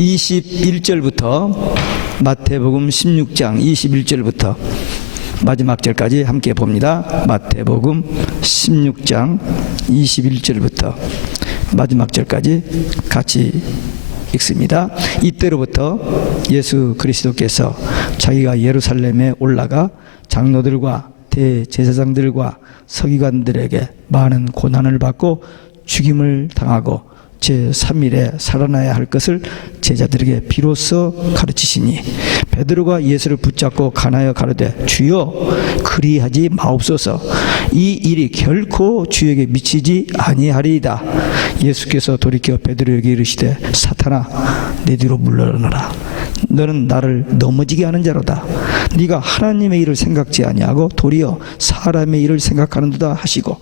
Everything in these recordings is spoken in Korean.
21절부터 마태복음 16장 21절부터 마지막 절까지 함께 봅니다. 마태복음 16장 21절부터 마지막 절까지 같이 읽습니다. 이때로부터 예수 그리스도께서 자기가 예루살렘에 올라가 장로들과 대제사장들과 서기관들에게 많은 고난을 받고 죽임을 당하고 제3일에 살아나야 할 것을 제자들에게 비로소 가르치시니 베드로가 예수를 붙잡고 간하여 가로되 주여 그리하지 마옵소서 이 일이 결코 주에게 미치지 아니하리이다. 예수께서 돌이켜 베드로에게 이르시되 사탄아 내 뒤로 물러나라. 너는 나를 넘어지게 하는 자로다. 네가 하나님의 일을 생각지 아니하고 도리어 사람의 일을 생각하는도다 하시고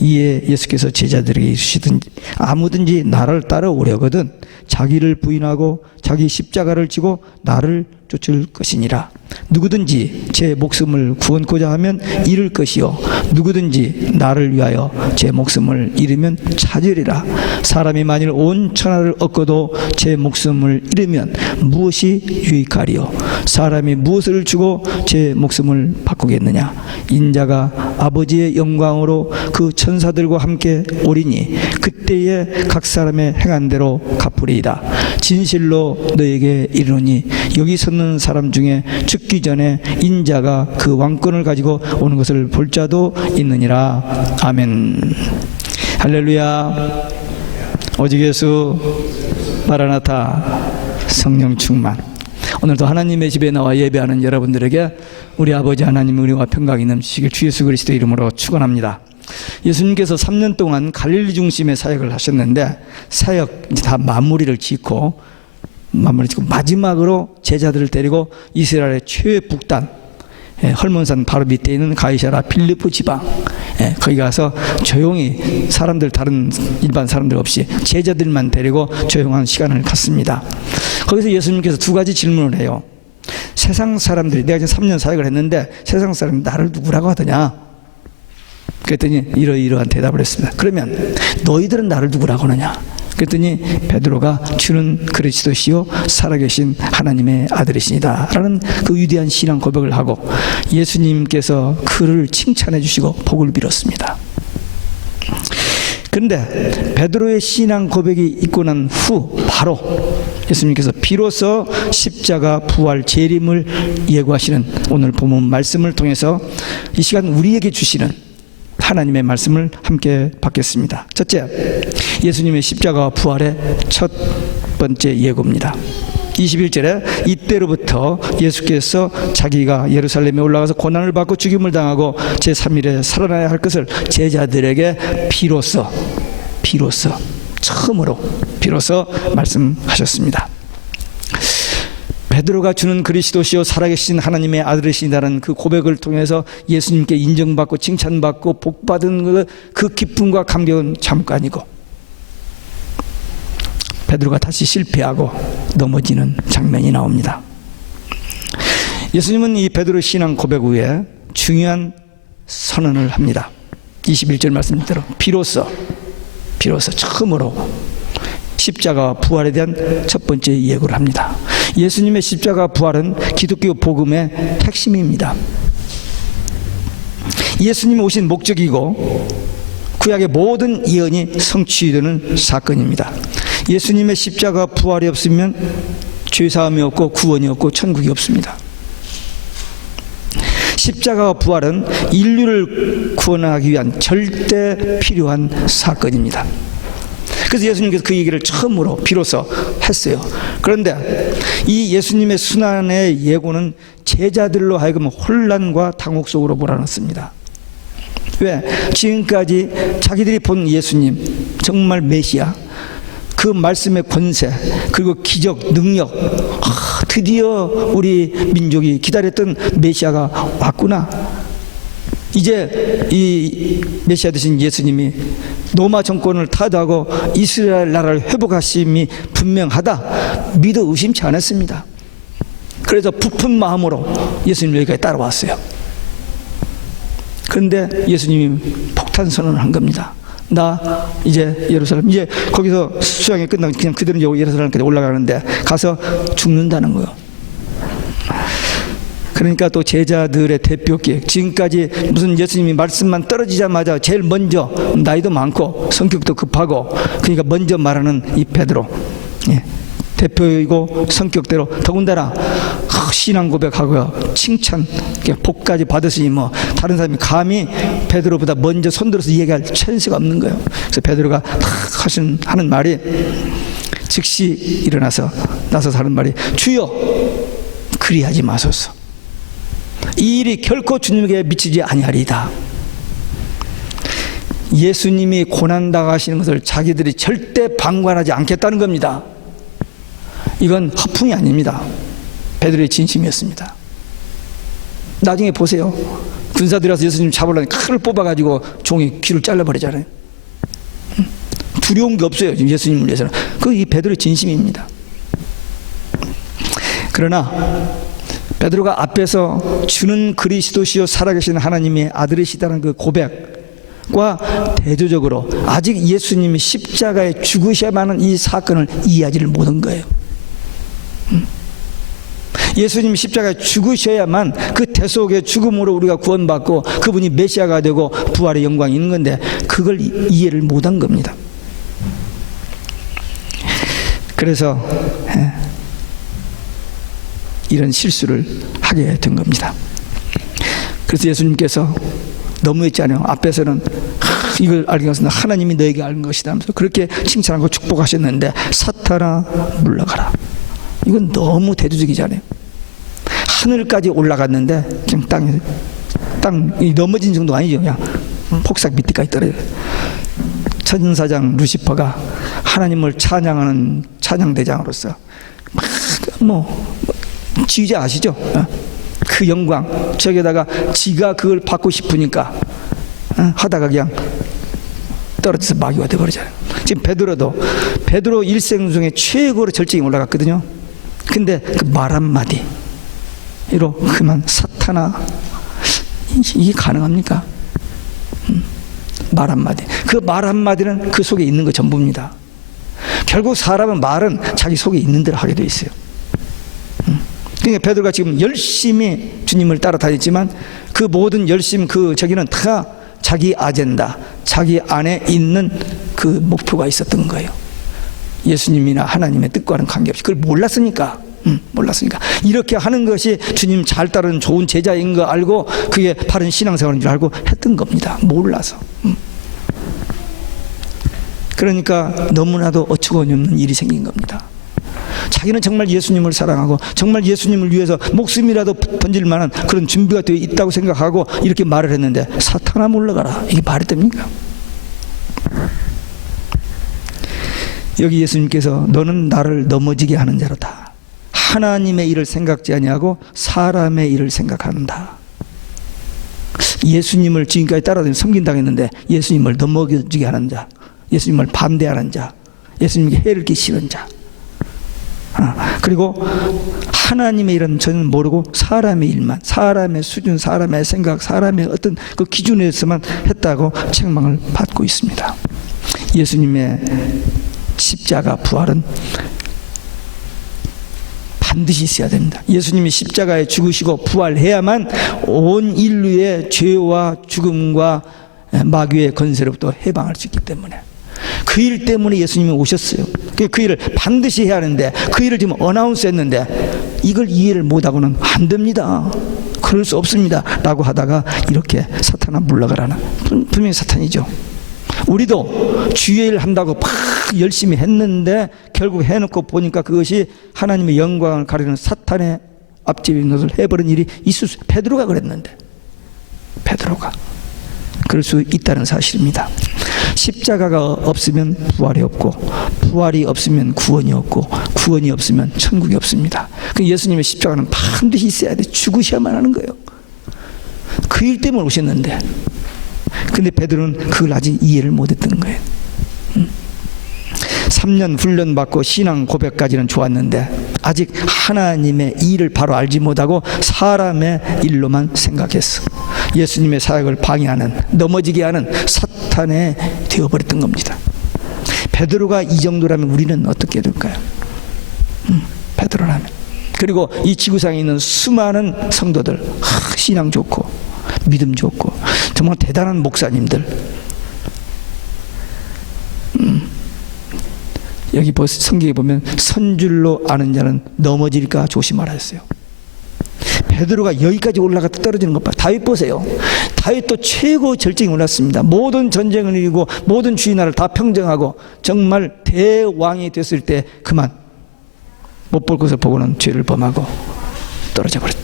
이에 예수께서 제자들에게 이르시든지 아무든지 나를 따라오려거든 자기를 부인하고 자기 십자가를 지고 나를 쫓을 것이니라. 누구든지 제 목숨을 구원코자 하면 잃을 것이요 누구든지 나를 위하여 제 목숨을 잃으면 찾으리라. 사람이 만일 온 천하를 얻고도 제 목숨을 잃으면 무엇이 유익하리요? 사람이 무엇을 주고 제 목숨을 바꾸겠느냐? 인자가 아버지의 영광으로 그 천사들과 함께 오리니 그때에 각 사람의 행한 대로 갚으리이다. 진실로 너에게 이르노니 여기 섰는 사람 중에 죽기 전에 인자가 그 왕권을 가지고 오는 것을 볼 자도 있느니라. 아멘. 할렐루야. 오직 예수 마라나타. 성령 충만. 오늘도 하나님의 집에 나와 예배하는 여러분들에게 우리 아버지 하나님 은혜와 평강이 넘치시길 주 예수 그리스도 이름으로 축원합니다. 예수님께서 3년 동안 갈릴리 중심의 사역을 하셨는데 사역 이제 다 마무리를 짓고 마지막으로 제자들을 데리고 이스라엘의 최북단 헐몬산 바로 밑에 있는 가이사라 빌립보 지방 거기 가서 조용히 사람들 다른 일반 사람들 없이 제자들만 데리고 조용한 시간을 갖습니다. 거기서 예수님께서 두 가지 질문을 해요. 세상 사람들이 내가 지금 3년 사역을 했는데 세상 사람이 나를 누구라고 하더냐? 그랬더니 이러이러한 대답을 했습니다. 그러면 너희들은 나를 누구라고 하느냐? 그랬더니 베드로가 주는 그리스도시요 살아계신 하나님의 아들이시니다 라는 그 위대한 신앙 고백을 하고 예수님께서 그를 칭찬해 주시고 복을 빌었습니다. 그런데 베드로의 신앙 고백이 있고 난 후 바로 예수님께서 비로소 십자가 부활 재림을 예고하시는 오늘 본문 말씀을 통해서 이 시간 우리에게 주시는 하나님의 말씀을 함께 받겠습니다. 첫째, 예수님의 십자가와 부활의 첫 번째 예고입니다. 21절에 이때로부터 예수께서 자기가 예루살렘에 올라가서 고난을 받고 죽임을 당하고 제3일에 살아나야 할 것을 제자들에게 처음으로 말씀하셨습니다. 베드로가 주는 그리스도시요 살아계신 하나님의 아들이시다는 그 고백을 통해서 예수님께 인정받고 칭찬받고 복받은 그 기쁨과 감격은 잠깐이고 베드로가 다시 실패하고 넘어지는 장면이 나옵니다. 예수님은 이 베드로 신앙 고백 후에 중요한 선언을 합니다. 21절 말씀대로 비로소 처음으로 십자가와 부활에 대한 첫 번째 예고를 합니다. 예수님의 십자가 부활은 기독교 복음의 핵심입니다. 예수님이 오신 목적이고 구약의 모든 예언이 성취되는 사건입니다. 예수님의 십자가 부활이 없으면 죄사함이 없고 구원이 없고 천국이 없습니다. 십자가와 부활은 인류를 구원하기 위한 절대 필요한 사건입니다. 그래서 예수님께서 그 얘기를 처음으로 비로소 했어요. 그런데 이 예수님의 순환의 예고는 제자들로 하여금 혼란과 당혹 속으로 몰아넣습니다. 왜? 지금까지 자기들이 본 예수님 정말 메시아 그 말씀의 권세 그리고 기적 능력 드디어 우리 민족이 기다렸던 메시아가 왔구나. 이제 이 메시아 되신 예수님이 로마 정권을 타도하고 이스라엘 나라를 회복하심이 분명하다 믿어 의심치 않았습니다. 그래서 부푼 마음으로 예수님 여기까지 따라왔어요. 그런데 예수님이 폭탄 선언을 한 겁니다. 나 이제 예루살렘, 이제 거기서 수양이 끝나고 그냥 그대로 이제 예루살렘까지 올라가는데 가서 죽는다는 거예요. 그러니까 또 제자들의 대표 기획, 지금까지 무슨 예수님이 말씀만 떨어지자마자 제일 먼저, 나이도 많고 성격도 급하고 그러니까 먼저 말하는 이 베드로, 예, 대표이고 성격대로 더군다나 신앙 고백하고요, 칭찬 복까지 받으시니 뭐 다른 사람이 감히 베드로보다 먼저 손들어서 얘기할 찬스가 없는 거예요. 그래서 베드로가 하는 말이, 즉시 일어나서 나서서 하는 말이, 주여 그리하지 마소서. 이 일이 결코 주님에게 미치지 아니하리이다. 예수님이 고난당하시는 것을 자기들이 절대 방관하지 않겠다는 겁니다. 이건 허풍이 아닙니다. 베드로의 진심이었습니다. 나중에 보세요. 군사들이 와서 예수님 잡으려니 칼을 뽑아가지고 종이 귀를 잘라버리잖아요. 두려운 게 없어요, 예수님을 위해서는. 이 베드로의 진심입니다. 그러나 베드로가 앞에서 주는 그리스도시요 살아계신 하나님의 아들이시다는 그 고백과 대조적으로 아직 예수님이 십자가에 죽으셔야만 하는 이 사건을 이해하지를 못한 거예요. 예수님이 십자가에 죽으셔야만 그 대속의 죽음으로 우리가 구원받고 그분이 메시아가 되고 부활의 영광이 있는 건데 그걸 이해를 못한 겁니다. 그래서 이런 실수를 하게 된 겁니다. 그래서 예수님께서 너무했지 않아요? 앞에서는 이걸 알게 것은 하나님이 너에게 알 것이다 하면서 그렇게 칭찬하고 축복하셨는데 사탄아 물러가라. 이건 너무 대조적이잖아요. 하늘까지 올라갔는데 그냥 땅이 넘어진 정도 아니죠. 그냥 폭삭 밑에까지 떨어져요. 천사장 루시퍼가 하나님을 찬양하는 찬양대장으로서 지휘자 아시죠? 그 영광, 저기다가 지가 그걸 받고 싶으니까 하다가 그냥 떨어져서 마귀가 되어버리잖아요. 지금 베드로 일생 중에 최고로 절정에 올라갔거든요. 근데 그 말 한마디로 그만 사탄아, 이게 가능합니까? 말 한마디, 그 말 한마디는 그 속에 있는 거 전부입니다. 결국 사람은 말은 자기 속에 있는 대로 하게 돼 있어요. 그러니까 베드로가 지금 열심히 주님을 따라다녔지만 그 모든 열심, 저기는 다 자기 아젠다, 자기 안에 있는 그 목표가 있었던 거예요. 예수님이나 하나님의 뜻과는 관계없이 그걸 몰랐으니까 이렇게 하는 것이 주님 잘 따르는 좋은 제자인 거 알고 그게 바른 신앙생활인 줄 알고 했던 겁니다. 몰라서. 그러니까 너무나도 어처구니 없는 일이 생긴 겁니다. 자기는 정말 예수님을 사랑하고 정말 예수님을 위해서 목숨이라도 던질 만한 그런 준비가 되어 있다고 생각하고 이렇게 말을 했는데 사탄아 물러가라. 이게 말이 됩니까? 여기 예수님께서 너는 나를 넘어지게 하는 자로다. 하나님의 일을 생각지 아니하고 사람의 일을 생각한다. 예수님을 지금까지 따라다니며 섬긴다고 했는데 예수님을 넘어지게 하는 자, 예수님을 반대하는 자, 예수님께 해를 끼치는 자, 그리고 하나님의 일은 저는 모르고 사람의 일만, 사람의 수준, 사람의 생각, 사람의 어떤 그 기준에서만 했다고 책망을 받고 있습니다. 예수님의 십자가 부활은 반드시 있어야 됩니다. 예수님이 십자가에 죽으시고 부활해야만 온 인류의 죄와 죽음과 마귀의 권세로부터 해방할 수 있기 때문에 그 일 때문에 예수님이 오셨어요. 그 일을 반드시 해야 하는데 그 일을 지금 어나운스 했는데 이걸 이해를 못하고는 안 됩니다. 그럴 수 없습니다 라고 하다가 이렇게 사탄아 물러가라는, 분명히 사탄이죠. 우리도 주의 일 한다고 막 열심히 했는데 결국 해놓고 보니까 그것이 하나님의 영광을 가리는 사탄의 앞집인 것을 해버린 일이 있을 수, 베드로가 그랬는데, 베드로가 그럴 수 있다는 사실입니다. 십자가가 없으면 부활이 없고 부활이 없으면 구원이 없고 구원이 없으면 천국이 없습니다. 그 예수님의 십자가는 반드시 있어야 돼. 죽으셔야만 하는 거예요. 그 일 때문에 오셨는데, 근데 베드로는 그걸 아직 이해를 못했던 거예요. 3년 훈련받고 신앙 고백까지는 좋았는데 아직 하나님의 일을 바로 알지 못하고 사람의 일로만 생각했어. 예수님의 사역을 방해하는, 넘어지게 하는 사탄의 되어버렸던 겁니다. 베드로가 이 정도라면 우리는 어떻게 될까요? 베드로라면. 그리고 이 지구상에 있는 수많은 성도들, 신앙 좋고 믿음 좋고 정말 대단한 목사님들, 여기 성경에 보면 선줄로 아는 자는 넘어질까 조심하라 했어요. 베드로가 여기까지 올라갔다 떨어지는 것 봐. 다윗 보세요. 다윗도 최고 절정에 올랐습니다. 모든 전쟁을 이기고 모든 주의 나라를 다 평정하고 정말 대왕이 됐을 때 그만 못 볼 것을 보고는 죄를 범하고 떨어져 버렸다.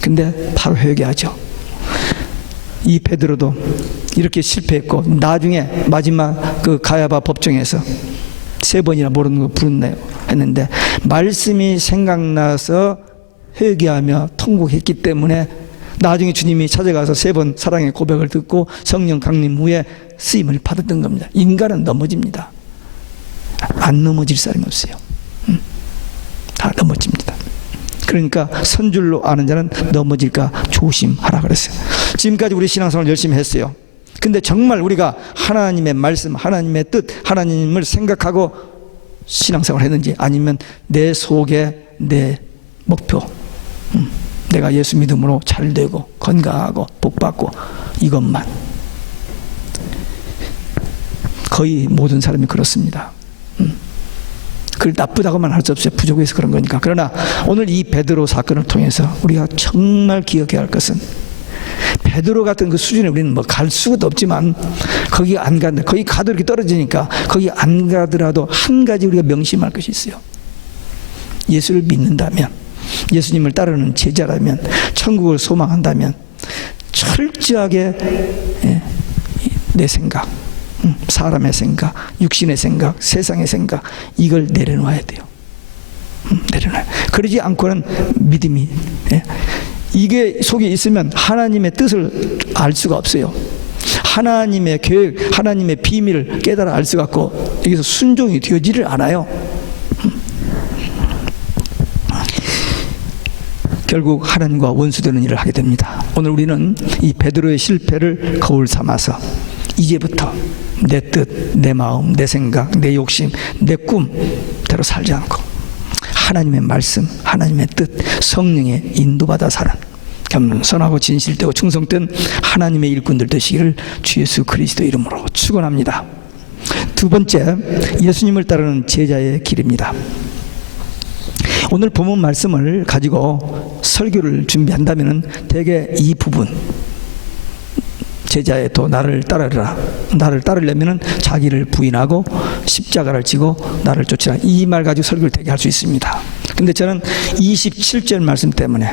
근데 바로 회개하죠. 이 베드로도 이렇게 실패했고 나중에 마지막 그 가야바 법정에서 3번이나 모르는 거 부르네요 했는데 말씀이 생각나서 회개하며 통곡했기 때문에 나중에 주님이 찾아가서 3번 사랑의 고백을 듣고 성령 강림 후에 쓰임을 받았던 겁니다. 인간은 넘어집니다. 안 넘어질 사람이 없어요. 다 넘어집니다. 그러니까 선줄로 아는 자는 넘어질까 조심하라 그랬어요. 지금까지 우리 신앙생활 열심히 했어요. 근데 정말 우리가 하나님의 말씀, 하나님의 뜻, 하나님을 생각하고 신앙생활 했는지, 아니면 내 속에 내 목표, 내가 예수 믿음으로 잘 되고 건강하고 복받고 이것만. 거의 모든 사람이 그렇습니다. 그걸 나쁘다고만 할 수 없어요. 부족해서 그런 거니까. 그러나 오늘 이 베드로 사건을 통해서 우리가 정말 기억해야 할 것은, 베드로 같은 그 수준에 우리는 뭐 갈 수도 없지만 거기 안 간다. 거기 가도 이렇게 떨어지니까 거기 안 가더라도 한 가지 우리가 명심할 것이 있어요. 예수를 믿는다면, 예수님을 따르는 제자라면, 천국을 소망한다면 철저하게 내 생각, 사람의 생각, 육신의 생각, 세상의 생각, 이걸 내려놓아야 돼요. 내려놔요. 그러지 않고는 믿음이, 이게 속에 있으면 하나님의 뜻을 알 수가 없어요. 하나님의 계획, 하나님의 비밀을 깨달아 알 수가 없고 여기서 순종이 되지를 않아요. 결국 하나님과 원수되는 일을 하게 됩니다. 오늘 우리는 이 베드로의 실패를 거울 삼아서 이제부터 내 뜻, 내 마음, 내 생각, 내 욕심, 내 꿈대로 살지 않고 하나님의 말씀, 하나님의 뜻, 성령의 인도받아 사는 겸손하고 진실되고 충성된 하나님의 일꾼들 되시기를 주 예수 그리스도 이름으로 축원합니다. 두 번째, 예수님을 따르는 제자의 길입니다. 오늘 본문 말씀을 가지고 설교를 준비한다면 대개 이 부분, 제자의 도 나를 따르라. 나를 따르려면 자기를 부인하고 십자가를 지고 나를 쫓으라. 이 말 가지고 설교를 되게 할 수 있습니다. 근데 저는 27절 말씀 때문에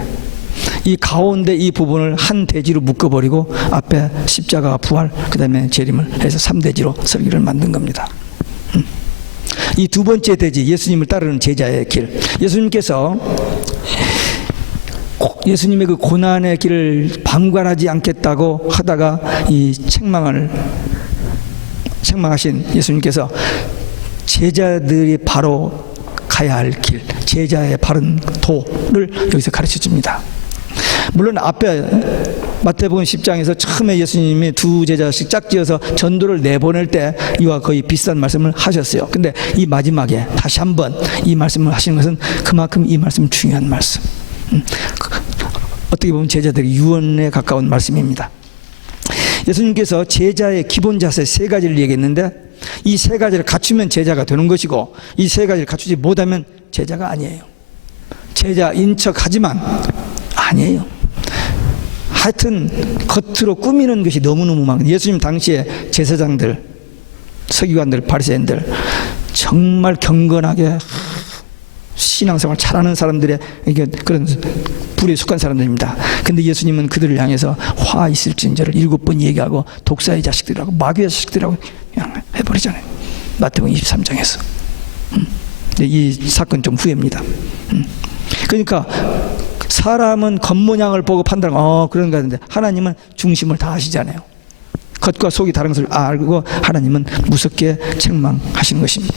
이 가운데 이 부분을 한 대지로 묶어버리고 앞에 십자가와 부활, 그 다음에 재림을 해서 3대지로 설교를 만든 겁니다. 이 두 번째 대지, 예수님을 따르는 제자의 길. 예수님께서 예수님의 그 고난의 길을 방관하지 않겠다고 하다가 이 책망하신 예수님께서 제자들이 바로 가야 할 길, 제자의 바른 도를 여기서 가르쳐 줍니다. 물론 앞에 마태복음 10장에서 처음에 예수님이 두 제자씩 짝지어서 전도를 내보낼 때 이와 거의 비슷한 말씀을 하셨어요. 근데 이 마지막에 다시 한번 이 말씀을 하시는 것은 그만큼 이 말씀은 중요한 말씀. 어떻게 보면 제자들의 유언에 가까운 말씀입니다. 예수님께서 제자의 기본 자세 3가지를 얘기했는데 이 3가지를 갖추면 제자가 되는 것이고 이 3가지를 갖추지 못하면 제자가 아니에요. 제자인 척하지만 아니에요. 하여튼 겉으로 꾸미는 것이 너무너무 많아요. 예수님 당시에 제사장들, 서기관들, 바리새인들 정말 경건하게 신앙생활 잘하는 사람들의 그런 부류에 속한 사람들입니다. 근데 예수님은 그들을 향해서 화 있을진저를 7번 얘기하고 독사의 자식들이라고 마귀의 자식들이라고 그냥 해버리잖아요. 마태복음 23장에서. 이 사건 좀 후회입니다. 그러니까 사람은 겉모양을 보고 판단하고 그런가 하는데 하나님은 중심을 다 아시잖아요. 겉과 속이 다른 것을 알고 하나님은 무섭게 책망하시는 것입니다.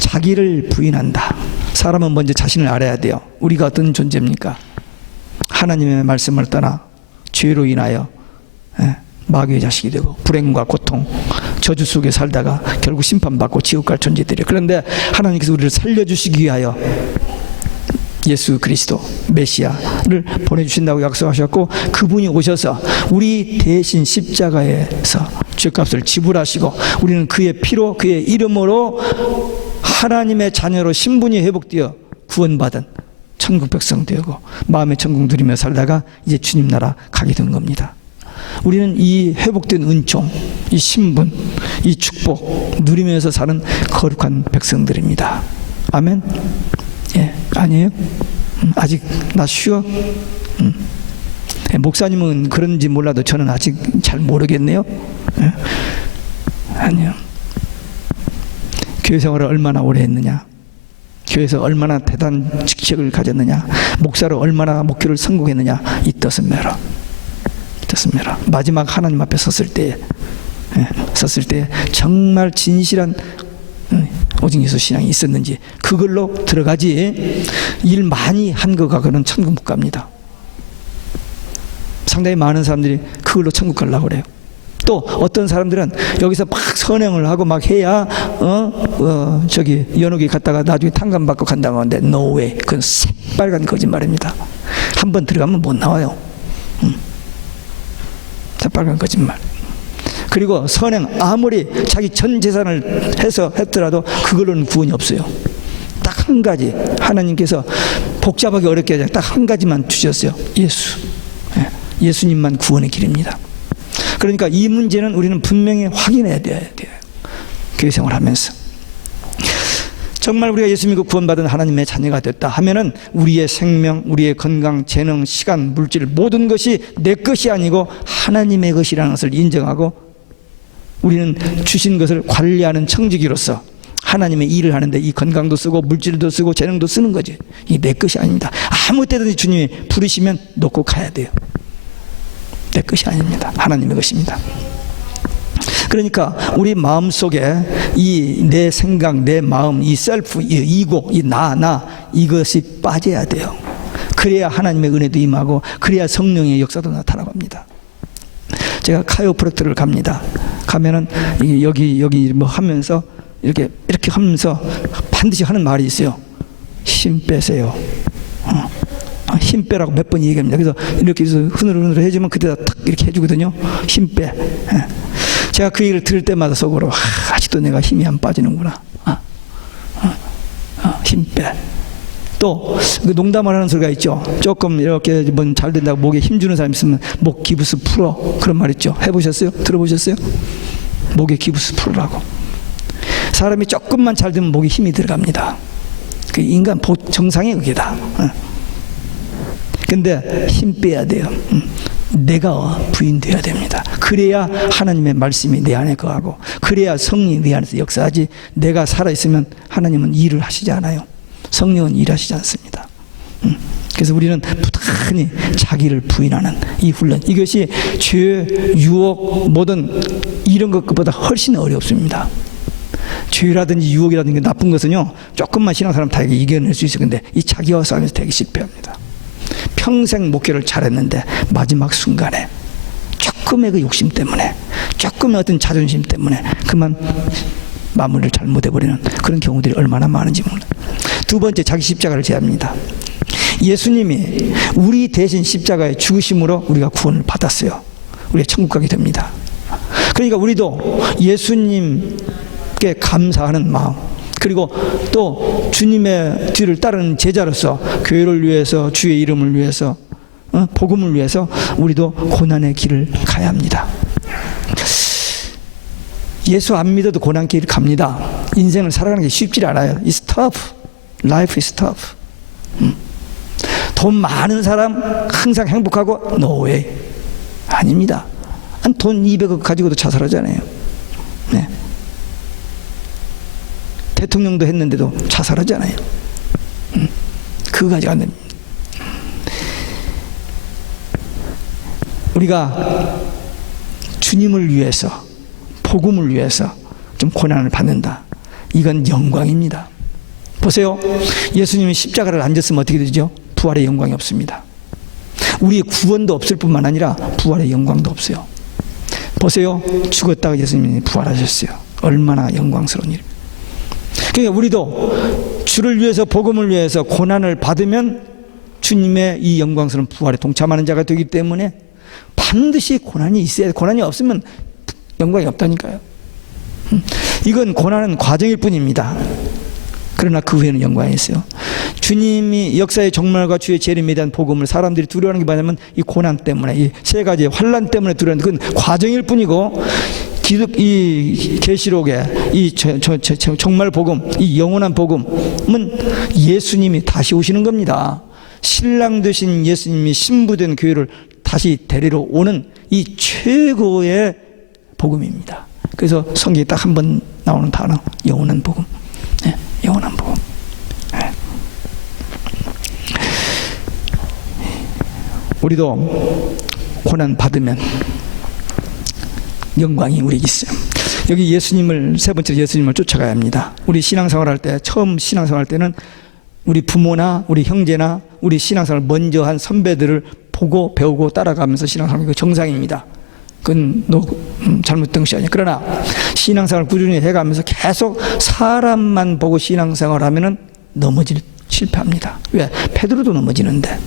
자기를 부인한다. 사람은 먼저 자신을 알아야 돼요. 우리가 어떤 존재입니까? 하나님의 말씀을 떠나 죄로 인하여 마귀의 자식이 되고 불행과 고통, 저주 속에 살다가 결국 심판받고 지옥 갈 존재들이에요. 그런데 하나님께서 우리를 살려주시기 위하여 예수 그리스도 메시아를 보내주신다고 약속하셨고, 그분이 오셔서 우리 대신 십자가에서 죄값을 지불하시고 우리는 그의 피로 그의 이름으로 하나님의 자녀로 신분이 회복되어 구원받은 천국 백성 되고 마음의 천국 누리며 살다가 이제 주님 나라 가게 된 겁니다. 우리는 이 회복된 은총, 이 신분, 이 축복 누리면서 사는 거룩한 백성들입니다. 아멘? 예, 아니에요? 아직 나 쉬어? 목사님은 그런지 몰라도 저는 아직 잘 모르겠네요. 예? 아니요. 교회 생활을 얼마나 오래 했느냐, 교회에서 얼마나 대단한 직책을 가졌느냐, 목사로 얼마나 목회를 성공했느냐, 이 뜻은 매라. 마지막 하나님 앞에 섰을 때 정말 진실한 오직 예수 신앙이 있었는지 그걸로 들어가지, 일 많이 한 거 가고는 천국 못 갑니다. 상당히 많은 사람들이 그걸로 천국 가려고 그래요. 또 어떤 사람들은 여기서 막 선행을 하고 막 해야 저기 연옥에 갔다가 나중에 탕감받고 간다고 하는데 no way. 그건 새빨간 거짓말입니다. 한번 들어가면 못 나와요. 새빨간 거짓말. 그리고 선행 아무리 자기 전 재산을 해서 했더라도 그걸로는 구원이 없어요. 딱 한 가지, 하나님께서 복잡하게 어렵게 하지 딱 한 가지만 주셨어요. 예수. 예수님만 구원의 길입니다. 그러니까 이 문제는 우리는 분명히 확인해야 돼요. 교회 생활하면서 정말 우리가 예수 믿고 구원받은 하나님의 자녀가 됐다 하면은 우리의 생명, 우리의 건강, 재능, 시간, 물질 모든 것이 내 것이 아니고 하나님의 것이라는 것을 인정하고 우리는 주신 것을 관리하는 청지기로서 하나님의 일을 하는데 이 건강도 쓰고 물질도 쓰고 재능도 쓰는 거지. 이게 내 것이 아닙니다. 아무 때든지 주님이 부르시면 놓고 가야 돼요. 내 것이 아닙니다. 하나님의 것입니다. 그러니까 우리 마음속에 이 내 생각, 내 마음, 이 셀프, 이 이고, 이 나 이것이 빠져야 돼요. 그래야 하나님의 은혜도 임하고 그래야 성령의 역사도 나타나고 합니다. 제가 카이로프랙터를 갑니다. 가면은 여기 뭐 하면서 이렇게 하면서 반드시 하는 말이 있어요. 힘 빼세요. 힘 빼라고 몇 번 얘기합니다. 그래서 이렇게 해서 흐느흐느 해주면 그때다 탁 이렇게 해주거든요. 힘 빼. 제가 그 얘기를 들을 때마다 속으로 아직도 내가 힘이 안 빠지는구나. 힘 빼. 또 농담을 하는 소리가 있죠. 조금 이렇게 뭐 잘 된다고 목에 힘 주는 사람 있으면 목 기부스 풀어, 그런 말 있죠. 해보셨어요? 들어보셨어요? 목에 기부스 풀으라고. 사람이 조금만 잘 되면 목에 힘이 들어갑니다. 그 인간 정상이 그게다. 근데 힘 빼야 돼요. 내가 부인돼야 됩니다. 그래야 하나님의 말씀이 내 안에 거하고 그래야 성령이 내 안에서 역사하지. 내가 살아있으면 하나님은 일을 하시지 않아요. 성령은 일하시지 않습니다. 그래서 우리는 부단히 자기를 부인하는 이 훈련, 이것이 죄, 유혹, 모든 이런 것보다 훨씬 어렵습니다. 죄라든지 유혹이라든지 나쁜 것은요, 조금만 신앙사람 다 이겨낼 수 있어요. 근데 이 자기와 싸우면서 되게 실패합니다. 평생 목회를 잘했는데 마지막 순간에 조금의 그 욕심 때문에, 조금의 어떤 자존심 때문에 그만 마무리를 잘못해버리는 그런 경우들이 얼마나 많은지 몰라요. 두 번째, 자기 십자가를 제압니다. 예수님이 우리 대신 십자가에 죽으심으로 우리가 구원을 받았어요. 우리가 천국 가게 됩니다. 그러니까 우리도 예수님께 감사하는 마음, 그리고 또 주님의 뒤를 따르는 제자로서 교회를 위해서, 주의 이름을 위해서, 복음을 위해서 우리도 고난의 길을 가야 합니다. 예수 안 믿어도 고난 길을 갑니다. 인생을 살아가는 게 쉽지 않아요. It's tough. Life is tough. 돈 많은 사람 항상 행복하고? No way. 아닙니다. 돈 200억 가지고도 자살하잖아요. 네. 대통령도 했는데도 자살하잖아요. 그거 가지고 안 됩니다. 우리가 주님을 위해서, 복음을 위해서 좀 고난을 받는다. 이건 영광입니다. 보세요. 예수님이 십자가를 안 졌으면 어떻게 되죠? 부활의 영광이 없습니다. 우리의 구원도 없을 뿐만 아니라 부활의 영광도 없어요. 보세요. 죽었다가 예수님이 부활하셨어요. 얼마나 영광스러운 일. 그러니까 우리도 주를 위해서, 복음을 위해서 고난을 받으면 주님의 이 영광스러운 부활에 동참하는 자가 되기 때문에 반드시 고난이 있어야 돼. 고난이 없으면 영광이 없다니까요. 이건 고난은 과정일 뿐입니다. 그러나 그 후에는 영광이 있어요. 주님이 역사의 종말과 주의 재림에 대한 복음을 사람들이 두려워하는 게 뭐냐면 이 고난 때문에, 이 세 가지의 환난 때문에 두려워하는, 그건 과정일 뿐이고, 이 계시록의 이 정말 복음, 이 영원한 복음은 예수님이 다시 오시는 겁니다. 신랑 되신 예수님이 신부된 교회를 다시 데리러 오는 이 최고의 복음입니다. 그래서 성경에 딱 한 번 나오는 단어, 영원한 복음. 네, 영원한 복음. 네. 우리도 고난 받으면 영광이 우리에게 있어요. 여기 예수님을, 세 번째로 예수님을 쫓아가야 합니다. 우리 신앙생활 할 때, 처음 신앙생활 할 때는 우리 부모나 우리 형제나 우리 신앙생활을 먼저 한 선배들을 보고 배우고 따라가면서 신앙생활이 그 정상입니다. 그건 잘못된 것이 아니에요. 그러나 신앙생활을 꾸준히 해가면서 계속 사람만 보고 신앙생활을 하면은 실패합니다. 왜? 베드로도 넘어지는데.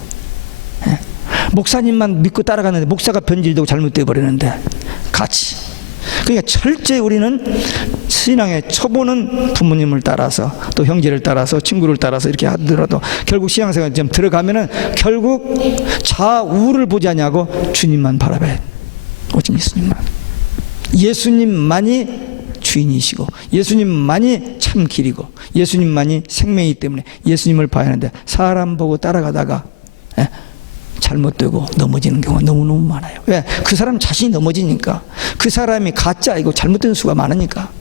예? 목사님만 믿고 따라가는데 목사가 변질되고 잘못되어 버리는데 같이. 그러니까 철저히 우리는 신앙의 초보는 부모님을 따라서, 또 형제를 따라서, 친구를 따라서 이렇게 하더라도 결국 신앙생활에 좀 들어가면은 결국 좌우를 보지 않냐고 주님만 바라봐야 돼. 오직 예수님만. 예수님만이 주인이시고 예수님만이 참 길이고 예수님만이 생명이기 때문에 예수님을 봐야 하는데, 사람 보고 따라가다가 잘못되고 넘어지는 경우가 너무너무 많아요. 왜? 그 사람 자신이 넘어지니까. 그 사람이 가짜이고 잘못된 수가 많으니까.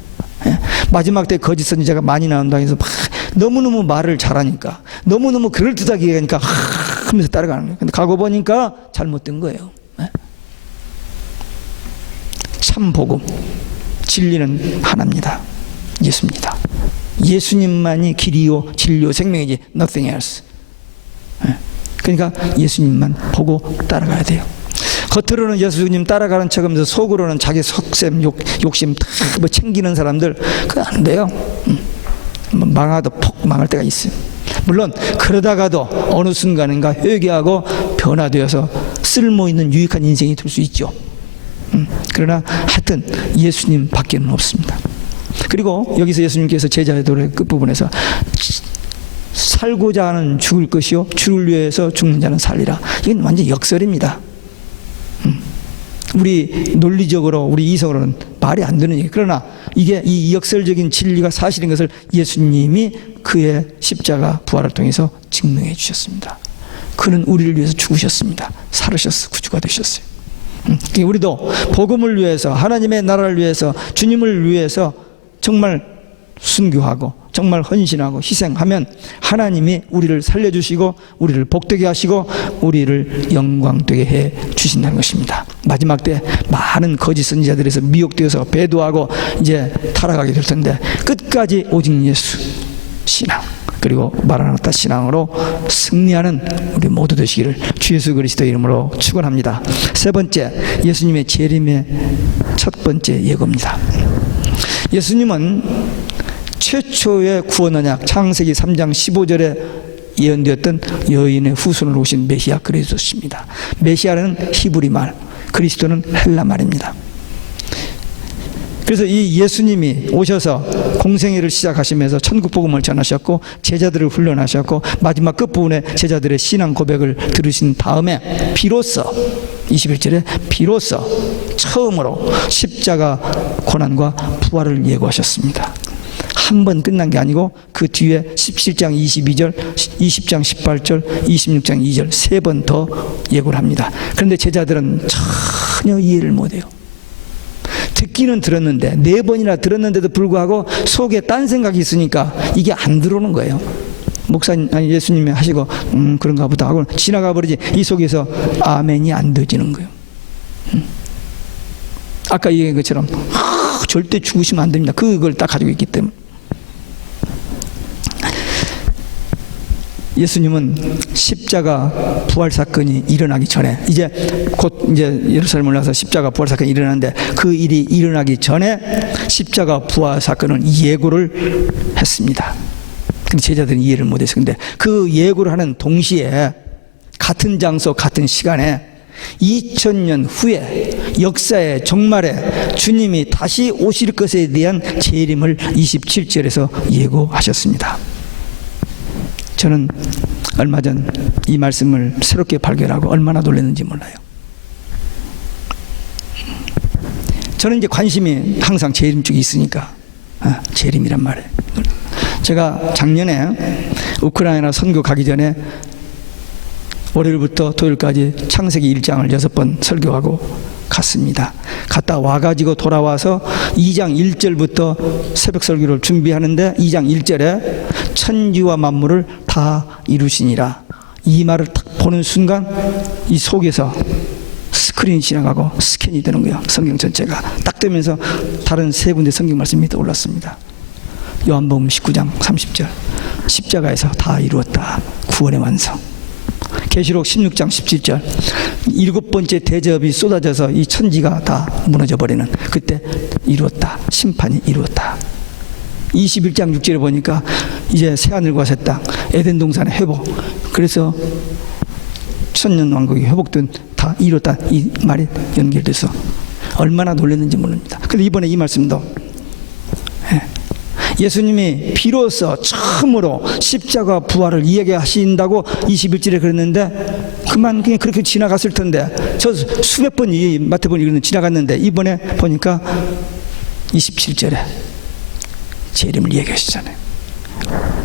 마지막 때 거짓 선지자가 많이 나온다 해서 막 너무너무 말을 잘하니까, 너무너무 그럴듯하게 얘기하니까 하면서 따라가는 거예요. 근데 가고 보니까 잘못된 거예요. 참 복음, 진리는 하나입니다. 예수입니다. 예수님만이 길이요 진리요 생명이지 nothing else. 그러니까 예수님만 보고 따라가야 돼요. 겉으로는 예수님 따라가는 척하면서 속으로는 자기 속셈, 욕심 다 뭐 챙기는 사람들, 그거 안 돼요. 망하도 폭 망할 때가 있어요. 물론 그러다가도 어느 순간인가 회개하고 변화되어서 쓸모있는 유익한 인생이 될 수 있죠. 그러나 하여튼 예수님 밖에는 없습니다. 그리고 여기서 예수님께서 제자들의 끝부분에서 살고자 하는 죽을 것이요 주를 위해서 죽는 자는 살리라. 이건 완전 역설입니다. 우리 논리적으로, 우리 이성으로는 말이 안 되는 얘기. 그러나 이게 이 역설적인 진리가 사실인 것을 예수님이 그의 십자가 부활을 통해서 증명해 주셨습니다. 그는 우리를 위해서 죽으셨습니다. 살으셨어, 구주가 되셨어요. 우리도 복음을 위해서, 하나님의 나라를 위해서, 주님을 위해서 정말 순교하고 정말 헌신하고 희생하면 하나님이 우리를 살려주시고 우리를 복되게 하시고 우리를 영광되게 해 주신다는 것입니다. 마지막 때 많은 거짓 선지자들에서 미혹되어서 배도하고 이제 타락하게 될 텐데, 끝까지 오직 예수 신앙, 그리고 마라나타 신앙으로 승리하는 우리 모두 되시기를 주 예수 그리스도 이름으로 축원합니다. 세 번째, 예수님의 재림의 첫 번째 예고입니다. 예수님은 최초의 구원 언약, 창세기 3장 15절에 예언되었던 여인의 후손으로 오신 메시아 그리스도십니다. 메시아는 히브리 말, 그리스도는 헬라 말입니다. 그래서 이 예수님이 오셔서 공생애를 시작하시면서 천국 복음을 전하셨고 제자들을 훈련하셨고 마지막 끝부분에 제자들의 신앙 고백을 들으신 다음에 비로소 21절에 비로소 처음으로 십자가 고난과 부활을 예고하셨습니다. 한 번 끝난 게 아니고 그 뒤에 17장 22절, 20장 18절, 26장 2절 세 번 더 예고를 합니다. 그런데 제자들은 전혀 이해를 못해요. 듣기는 들었는데, 네 번이나 들었는데도 불구하고 속에 딴 생각이 있으니까 이게 안 들어오는 거예요. 목사님, 아니 예수님이 하시고 그런가 보다 하고 지나가 버리지, 이 속에서 아멘이 안 되지는 거예요. 아까 얘기한 것처럼 절대 죽으시면 안 됩니다. 그걸 딱 가지고 있기 때문에. 예수님은 십자가 부활 사건이 일어나기 전에 이제 예루살렘 올라가서 십자가 부활 사건이 일어나는데 그 일이 일어나기 전에 십자가 부활 사건을 예고를 했습니다. 근데 제자들은 이해를 못해서 근데 그 예고를 하는 동시에 같은 장소 같은 시간에 2000년 후에 역사의 종말에 주님이 다시 오실 것에 대한 재림을 27절에서 예고하셨습니다. 저는 얼마 전 이 말씀을 새롭게 발견하고 얼마나 놀랐는지 몰라요. 저는 이제 관심이 항상 재림 쪽에 있으니까 재림이란 말이에요. 제가 작년에 우크라이나 선교 가기 전에 월요일부터 토요일까지 창세기 1장을 6번 설교하고 갔습니다. 갔다 와가지고 돌아와서 2장 1절부터 새벽 설교를 준비하는데 2장 1절에 천지와 만물을 다 이루시니라, 이 말을 딱 보는 순간 이 속에서 스크린이 지나가고 스캔이 되는 거예요. 성경 전체가 딱 되면서 다른 세 군데 성경 말씀이 떠올랐습니다. 요한복음 19장 30절, 십자가에서 다 이루었다, 구원의 완성. 계시록 16장 17절, 7번째 대접이 쏟아져서 이 천지가 다 무너져 버리는 그때 이루었다, 심판이 이루었다. 21장 6절에 보니까 이제 새하늘과 새 땅, 에덴 동산의 회복, 그래서 천년 왕국이 회복된 다 이뤘다, 이 말이 연결돼서 얼마나 놀랐는지 모릅니다. 근데 이번에 이 말씀도 예수님이 비로소 처음으로 십자가 부활을 이야기하신다고 21절에 그랬는데 그냥 그렇게 지나갔을 텐데, 저 수백 번 이 마태복음 읽는 지나갔는데 이번에 보니까 27절에 재림을 이야기하시잖아요.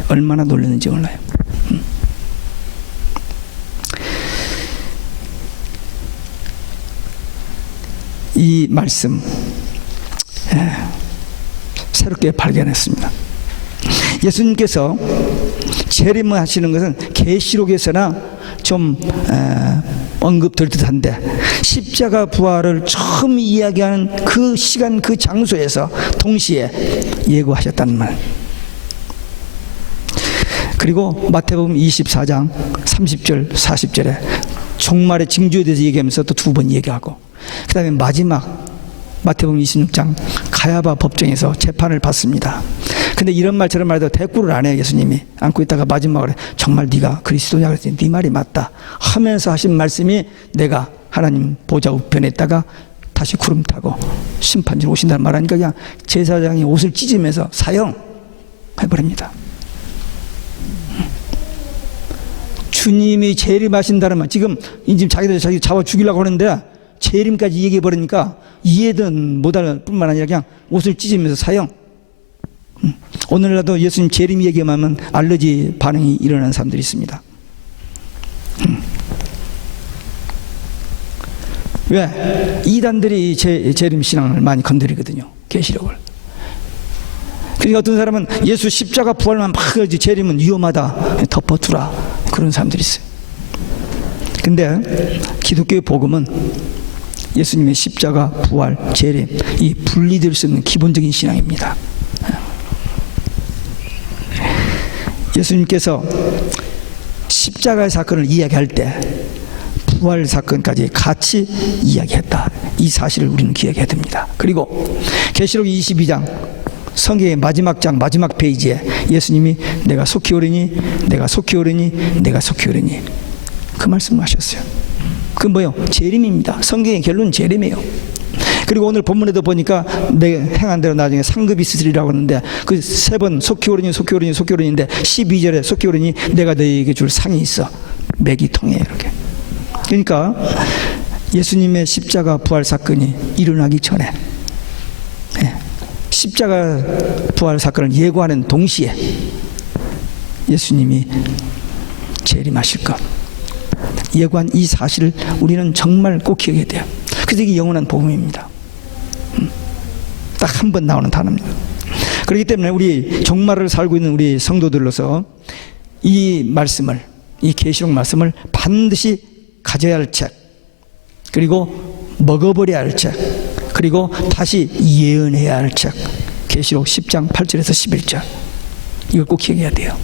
얼마나 놀랐는지 몰라요. 이 말씀 새롭게 발견했습니다. 예수님께서 재림을 하시는 것은 계시록에서나 좀 언급될 듯한데 십자가 부활을 처음 이야기하는 그 시간 그 장소에서 동시에 예고하셨다는 말. 그리고 마태복음 24장 30절 40절에 종말의 징조에 대해서 얘기하면서 또 두 번 얘기하고, 그 다음에 마지막 마태복음 26장 가야바 법정에서 재판을 받습니다. 근데 이런 말 저런 말도 대꾸를 안 해요. 예수님이 안고 있다가 마지막으로 정말 네가 그리스도냐 그랬더니 네 말이 맞다 하면서 하신 말씀이, 내가 하나님 보좌 우편에 있다가 다시 구름 타고 심판지로 오신다는 말하니까 그냥 제사장이 옷을 찢으면서 사형해버립니다. 주님이 재림하신다는 말, 지금 자기들 자기 잡아 죽이려고 하는데 재림까지 얘기해버리니까 이해든 못할 뿐만 아니라 그냥 옷을 찢으면서 사형. 오늘날도 예수님 재림 얘기하면 알러지 반응이 일어나는 사람들이 있습니다. 왜? 이단들이 재림 신앙을 많이 건드리거든요. 계시록을. 그러니까 어떤 사람은 예수 십자가 부활만 막 재림은 위험하다, 덮어두라, 그런 사람들이 있어요. 근데 기독교의 복음은 예수님의 십자가 부활 재림, 이 분리될 수 없는 기본적인 신앙입니다. 예수님께서 십자가의 사건을 이야기할 때 부활 사건까지 같이 이야기했다, 이 사실을 우리는 기억해야 됩니다. 그리고 계시록 22장 성경의 마지막 장 마지막 페이지에 예수님이 내가 속히 오리니 내가 속히 오리니 내가 속히 오리니 그 말씀을 하셨어요. 그 뭐요? 재림입니다. 성경의 결론은 재림이에요. 그리고 오늘 본문에도 보니까 내 행한 대로 나중에 상급이 있으리라고 하는데 그 세 번 속히 오르니 속히 오르니 속히 오르니인데 12절에 속히 오르니 내가 너희에게 줄 상이 있어, 맥이 통해, 이렇게. 그러니까 예수님의 십자가 부활 사건이 일어나기 전에 십자가 부활 사건을 예고하는 동시에 예수님이 재림하실 것 예고한 이 사실을 우리는 정말 꼭 기억해야 돼요. 그래서 이게 영원한 복음입니다. 딱 한 번 나오는 단어입니다. 그렇기 때문에 우리 종말을 살고 있는 우리 성도들로서 이 말씀을, 이 계시록 말씀을 반드시 가져야 할 책, 그리고 먹어버려야 할 책, 그리고 다시 예언해야 할 책, 계시록 10장 8절에서 11절, 이걸 꼭 기억해야 돼요.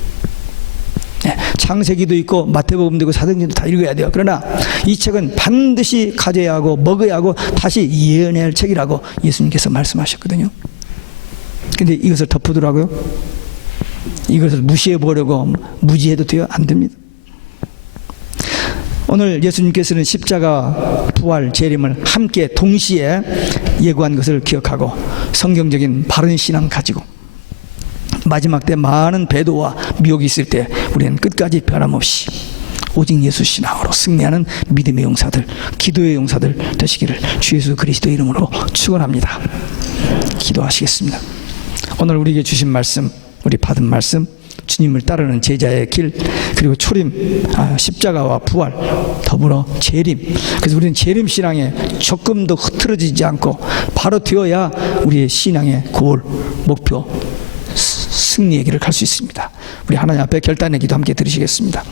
창세기도 있고 마태복음도 있고 사도행전도 다 읽어야 돼요. 그러나 이 책은 반드시 가져야 하고 먹어야 하고 다시 예언해야 할 책이라고 예수님께서 말씀하셨거든요. 근데 이것을 덮으더라고요. 이것을 무시해보려고 무지해도 돼요? 안 됩니다. 오늘 예수님께서는 십자가, 부활, 재림을 함께 동시에 예고한 것을 기억하고 성경적인 바른 신앙 가지고 마지막 때 많은 배도와 미혹이 있을 때 우리는 끝까지 변함없이 오직 예수 신앙으로 승리하는 믿음의 용사들, 기도의 용사들 되시기를 주 예수 그리스도의 이름으로 축원합니다. 기도하시겠습니다. 오늘 우리에게 주신 말씀, 우리 받은 말씀, 주님을 따르는 제자의 길, 그리고 초림, 십자가와 부활, 더불어 재림. 그래서 우리는 재림 신앙에 조금도 흐트러지지 않고 바로 되어야 우리의 신앙의 고을, 목표, 승리의 길을 갈 수 있습니다. 우리 하나님 앞에 결단의 기도 함께 드리시겠습니다.